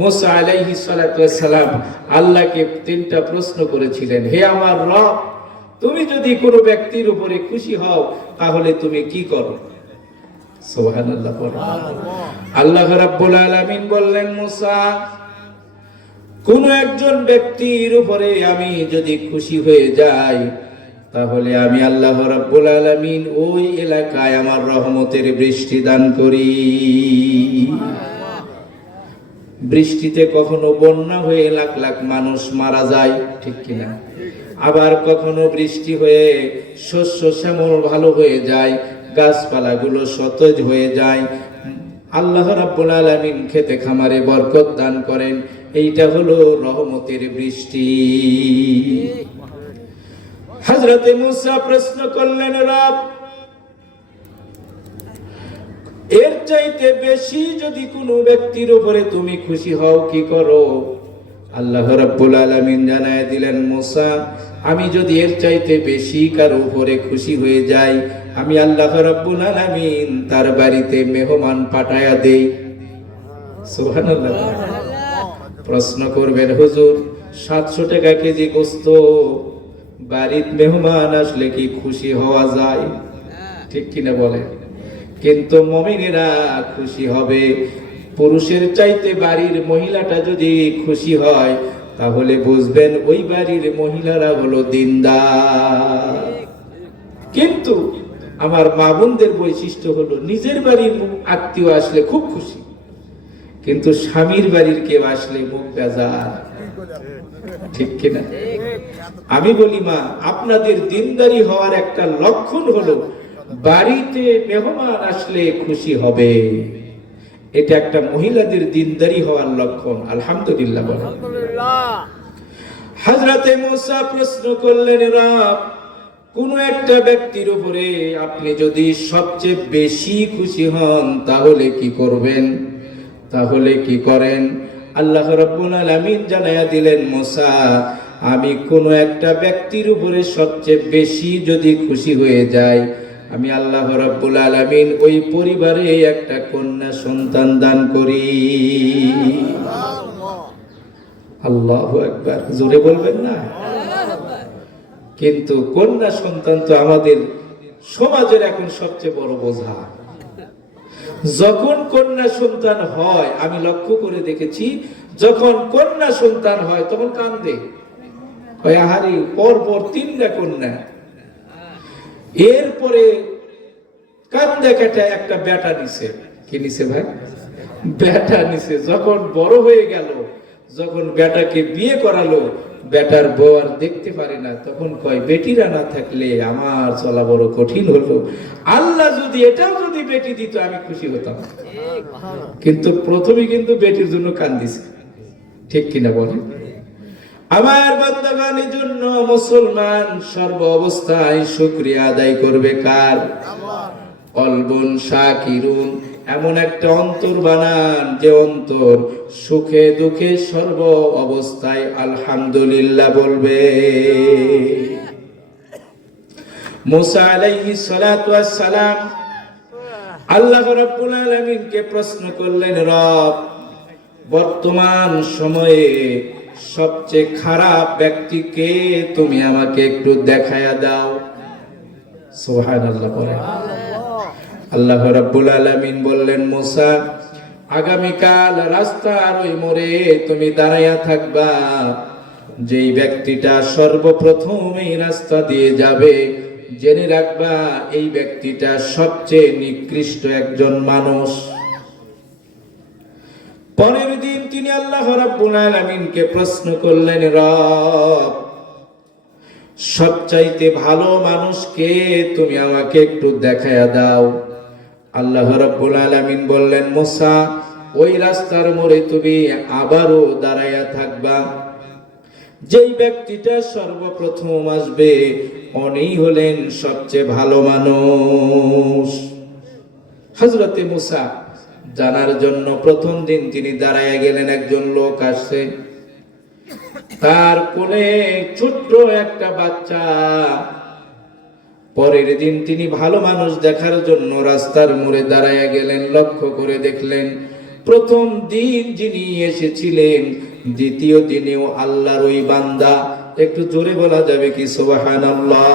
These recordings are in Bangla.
মুসা আলাইহিস সালাতু ওয়াস সালাম আল্লাহকে তিনটা প্রশ্ন করেছিলেন, হে আমার রব, তুমি যদি কোনো ব্যক্তির উপরে খুশি হও তাহলে তুমি কি করো? সুবহানাল্লাহ। আল্লাহ রাব্বুল আলামিন বললেন, মুসা, কোন একজন ব্যক্তির উপরে আমি যদি খুশি হয়ে যাই তাহলে আমি আল্লাহ রাব্বুল আলামিন ওই এলাকায় আমার রহমতের বৃষ্টি দান করি। বৃষ্টিতে কখনো বন্যা হয়ে লাখ লাখ মানুষ মারা যায়, ঠিক কিনা? আবার কখনো বৃষ্টি হয়ে শস্য শ্যামল ভালো হয়ে যায়, গাছপালাগুলো সতেজ হয়ে যায়, আল্লাহ রাব্বুল আলামিন খেতে খামারে বরকত দান করেন। এইটা হলো রহমতের বৃষ্টি। হযরতে মুসা প্রশ্ন করলেন, রব, এর চাইতে বেশি যদি কোনো ব্যক্তির উপরে তুমি খুশি হও কি করো? আল্লাহ রাব্বুল আলামিন জানায় দিলেন, মুসা, আমি যদি এর চাইতে বেশি কারো উপরে খুশি হয়ে যাই, আমি আল্লাহ রাব্বুল আলামিন তার বাড়িতে মেহমান পাঠায়া দেই। সুবহানাল্লাহ। প্রশ্ন করবেন, হুজুর, 700 টাকা কেজি গোশত, বাড়িতে মেহমান আসলে কি খুশি হওয়া যায়? ঠিক কিনা বলেন? কিন্তু মুমিনেরা খুশি হবে। পুরুষের চাইতে বাড়ির মহিলাটা যদি খুশি হয় তাহলে বুঝবেন ওই বাড়ির মহিলারা হলো দিনদার। কিন্তু আমার মা বোনদের বৈশিষ্ট্য হলো নিজের বাড়ির আত্মীয় আসলে খুব খুশি, কিন্তু স্বামীর বাড়ির কেউ আসলে মুখ বেজার। ঠিক কিনা? আমি বলি, মা, আপনাদের দিনদারি হওয়ার একটা লক্ষণ হলো বাড়িতে মেহমান আসলে খুশি হবে। এটা একটা মহিলাদের দিনদারি হওয়ার লক্ষণ। আলহামদুলিল্লাহ। হযরতে মুসা প্রশ্ন করলেন, রব, কোন একটা ব্যক্তির উপরে আপনি যদি সবচেয়ে বেশি খুশি হন তাহলে কি করবেন? তাহলে কি করেন? আল্লাহ রাব্বুল আলামিন জানায়া দিলেন, মুসা, আমি কোন একটা ব্যক্তির উপরে সবচেয়ে বেশি যদি খুশি হয়ে যাই, আমি আল্লাহ রাব্বুল আলামিন ওই পরিবারে একটা কন্যা সন্তান দান করি। আল্লাহু আকবার, জোরে বলবেন না? কিন্তু কন্যা সন্তান তো আমাদের সমাজের এখন সবচেয়ে বড় বোঝা। যখন কন্যা সন্তান হয়, আমি লক্ষ্য করে দেখেছি, যখন কন্যা সন্তান হয় তখন কান্দে, আহারে পর পর 3টা কন্যা। এরপরে কান্দে কেটে একটা বেটা নিছে। কি নিছে ভাই? বেটা নিছে। যখন বড় হয়ে গেল, যখন বেটাকে বিয়ে করালো, বেটার বউ আর দেখতে পারে না, তখন কয়, বেটিরা না থাকলে আমার চলা বড় কঠিন হলো, আল্লাহ যদি এটাও যদি বেটি দিত আমি খুশি হতাম। কিন্তু প্রথমে কিন্তু বেটির জন্য কান্দিছে। ঠিক কিনা বলে? আমার বান্দাগণের জন্য মুসলমান সর্ব অবস্থায় শুকরিয়া আদায় করবে কার? কলবুন শাকিরুন, এমন একটা অন্তর বানান যে অন্তর সুখে দুঃখে সর্ব অবস্থায় আলহামদুলিল্লাহ বলবে। মুসা আলাইহিস সালাতু ওয়াস সালাম আল্লাহ রাব্বুল আলামিনকে প্রশ্ন করলেন, রব, বর্তমান সময়ে সবচেয়ে খারাপ ব্যক্তিকে তুমি আমাকে একটু দেখায়া দাও। সুবহানাল্লাহ বলেন। আল্লাহ রাব্বুল আলামিন বললেন, মুসা, আগামীকাল রাস্তার ওই মোড়ে তুমি দাঁড়াইয়া থাকবা, যেই ব্যক্তিটা সর্বপ্রথম এই রাস্তা দিয়ে যাবে, জেনে রাখবা এই ব্যক্তিটা সবচেয়ে নিকৃষ্ট একজন মানুষ। পরের দিন তিনি আল্লাহ রাব্বুল আলামিনকে প্রশ্ন করলেন, রব, সবচাইতে ভালো মানুষকে তুমি আমাকে একটু দেখায়া দাও। আল্লাহ রাব্বুল আলামিন বললেন, মুসা, ওই রাস্তার মোড়ে তুমি আবারও দাঁড়াইয়া থাকবা, যেই ব্যক্তিটা সর্বপ্রথম আসবে উনি হলেন সবচেয়ে ভালো মানুষ। হযরতে মুসা জানার জন্য প্রথম দিন তিনি দাঁড়াইয়া গেলেন। একজন লোক আসছে, তার কোলে ছোট্ট একটা বাচ্চা। পরের দিন তিনি ভালো মানুষ দেখার জন্য রাস্তার মোড়ে দাঁড়াইয়া গেলেন। লক্ষ্য করে দেখলেন প্রথম দিন যিনি এসেছিলেন দ্বিতীয় দিনেও আল্লাহর ওই বান্দা। একটু জোরে বলা যাবে কি সুবহানাল্লাহ?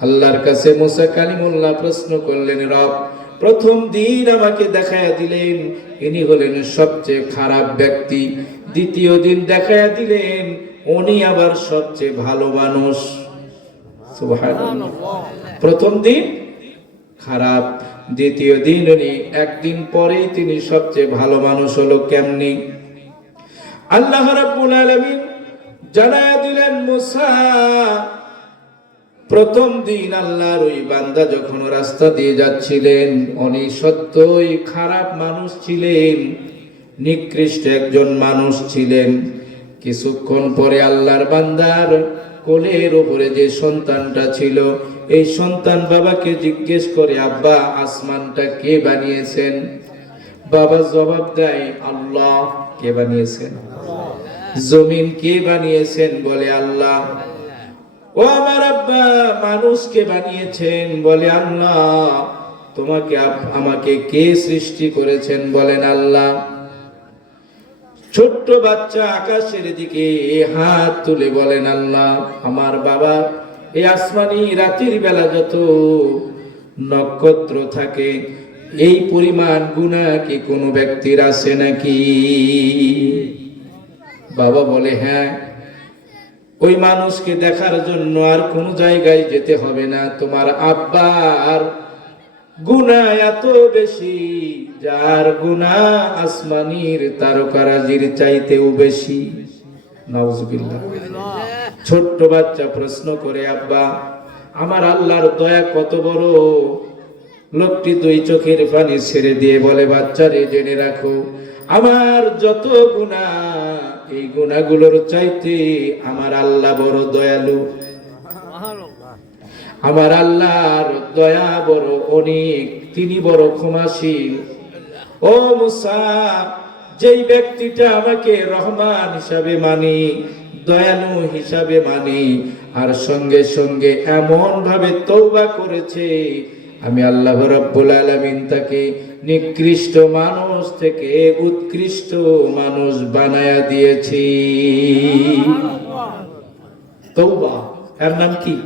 আল্লাহর কাছে মুসা কালিমুল্লাহ প্রশ্ন করলেন, রব প্রথম দিন আমাকে দেখায়া দিলেন ইনি হলেন সবচেয়ে খারাপ ব্যক্তি, দ্বিতীয় দিন দেখায়া দিলেন উনি আবার সবচেয়ে ভালো মানুষ। সুবহানাল্লাহ। প্রথম দিন খারাপ, দ্বিতীয় দিন উনি, একদিন পরেই তিনি সবচেয়ে ভালো মানুষ হলো কেমনি? আল্লাহ রাব্বুল আলামিন জানায়া দিলেন, মুসা প্রথম দিন আল্লাহর ওই বান্দা যখন রাস্তা দিয়ে যাচ্ছিলেন উনি সত্যই খারাপ মানুষ ছিলেন, নিকৃষ্ট একজন মানুষ ছিলেন। কিছুক্ষণ পরে আল্লাহর বান্দার কোলের উপরে যে সন্তানটা ছিল, এই সন্তান বাবাকে জিজ্ঞেস করে, আব্বা আসমানটা কে বানিয়েছেন? বাবা জবাব দেয়, আল্লাহ। কে বানিয়েছেন? জমিন কে বানিয়েছেন? বলে আল্লাহ। ও আমার আব্বা মানুষকে বানিয়েছেন? বলে আল্লাহ। তোমাকে আমাকে কে সৃষ্টি করেছেন? বলেন আল্লাহ। ছোট্ট বাচ্চা আকাশের দিকে হাত তুলে বলেন আল্লাহ। আমার বাবা এই আসমানি রাতের বেলা যত নক্ষত্র থাকে এই পরিমাণ গুনাহ কি কোনো ব্যক্তির আছে নাকি? বাবা বলে হ্যাঁ। ওই মানুষকে দেখার জন্য আর কোন জায়গায় যেতে হবে না, তোমার আব্বার গুনাহ এত বেশি যার গুনাহ আসমানির তারকারাজির চাইতেও বেশি। নাউজুবিল্লাহ। ছোট্ট বাচ্চা প্রশ্ন করে, আব্বা আমার আল্লাহর দয়া কত বড়? লোকটি দুই চোখের পানি ছেড়ে দিয়ে বলে, বাচ্চারে জেনে রাখো আমার যত গুনাহ এই গুনাহগুলোর চাইতে আমার আল্লাহ বড় দয়ালু, আমার আল্লাহর দয়া বড় অনেক, তিনি বড় ক্ষমাশীল। ও মুসা, যেই ব্যক্তিটা আমাকে রহমান হিসাবে মানি, দয়ালু হিসাবে মানি, আর সঙ্গে সঙ্গে এমন ভাবে তওবা করেছে, আমি আল্লাহ রাব্বুল আলামিন তাকে নিকৃষ্ট মানুষ থেকে উৎকৃষ্ট মানুষ বানায়া দিয়েছি। তওবা এর নাম কি?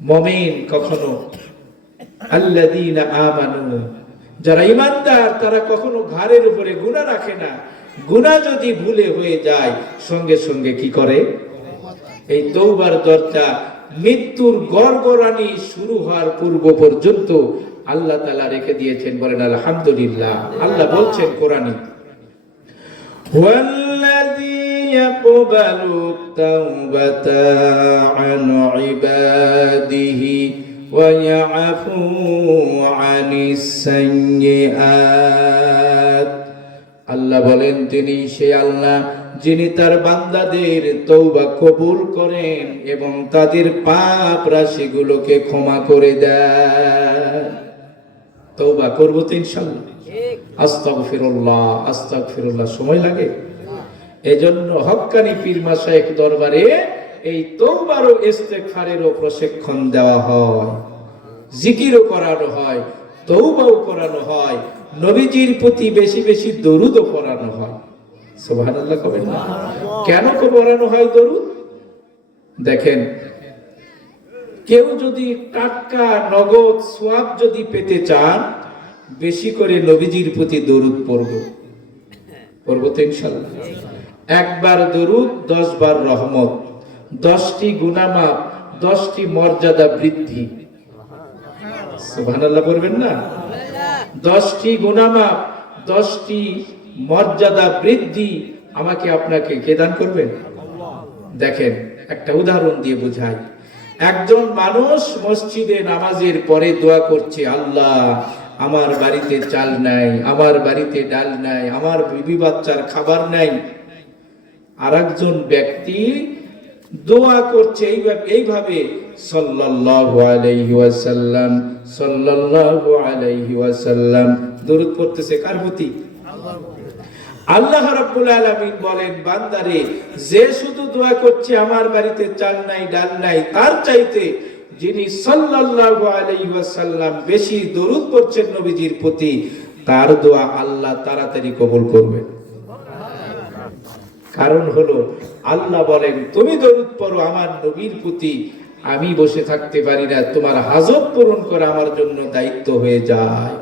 মুমিন কখনো আল্লাযীনা আমানু, যারা ঈমানদার তারা কখনো ঘাড়ের উপরে গুনাহ রাখে না। গুনাহ যদি ভুলে হয়ে যায় সঙ্গে সঙ্গে কি করে? এই তওবার দরজা মৃত্যুর গড়গড়ানি শুরু হওয়ার পূর্ব পর্যন্ত আল্লাহ তাআলা রেখে দিয়েছেন। বলেন আলহামদুলিল্লাহ। আল্লাহ বলছেন কোরআনে, ওয়াল্লাযী ইয়াকবালু তাওবাতা আন ইবাদিহি ওয়া ইয়াফু আনিস সাইয়্যাত। আল্লাহ বলেন তিনি সে আল্লাহ যিনি তার বান্দাদের তওবা কবুল করেন এবং তাদের পাপ রাশিগুলোকে ক্ষমা করে দেন। তওবা করব তো ইনশাআল্লাহ। আস্তাগফিরুল্লাহ আস্তাগফিরুল্লাহ সময় লাগে। এজন্য হক্কানি পীর মাশায়েখ দরবারে এই তওবার ও ইস্তেগফারেরও প্রশিক্ষণ দেওয়া হয়, জিকিরও করানো হয়, তওবাও করানো হয়, নবীজির প্রতি বেশি বেশি দরুদও পড়ানো হয়। সুবহানাল্লাহ কবেন না? কেন পড়ানো হয় দরুদ? দেখেন, কেউ যদি টাটকা নগদ সওয়াব যদি পেতে চান, বেশি করে নবীজির প্রতি দরুদ পড়ব তো ইনশাআল্লাহ। একবার দরুদ 10 বার রহমত, 10টি গুনাহ মাফ, 10টি মর্যাদা বৃদ্ধি। সুবহানাল্লাহ পড়বেন না? 10টি গুনাহ মাফ, 10টি মর্যাদা বৃদ্ধি আমাকে আপনাকে কে দান করবেন? দেখেন একটা উদাহরণ দিয়ে বুঝাই। একজন মানুষ মসজিদে নামাজের পরে দোয়া করছে, আল্লাহ আমার বাড়িতে চাল নাই, আমার বাড়িতে ডাল নাই, আমার বিবি বাচ্চার খাবার নাই। আরেকজন ব্যক্তি দোয়া করছে এইভাবে, সাল্লাল্লাহু আলাইহি ওয়াসাল্লাম সাল্লাল্লাহু আলাইহি ওয়াসাল্লাম দরুদ পড়তেছে কার প্রতি? আল্লাহ রাব্বুল আলামিন বলেন, বান্দারে যে শুধু দোয়া করছে আমার বাড়িতে চাল নাই ডাল নাই, তার চাইতে যিনি সাল্লাল্লাহু আলাইহি ওয়াসাল্লাম বেশি দরুদ পড়ছেন নবীজির প্রতি, তার দোয়া আল্লাহ তাড়াতাড়ি কবুল করবেন। কারণ হলো আল্লাহ বলেন, তুমি দরুদ পড়ো আমার নবীর প্রতি, আমি বসে থাকতে পারি না, তোমার হাজত পূরণ করা আমার জন্য দায়িত্ব হয়ে যায়।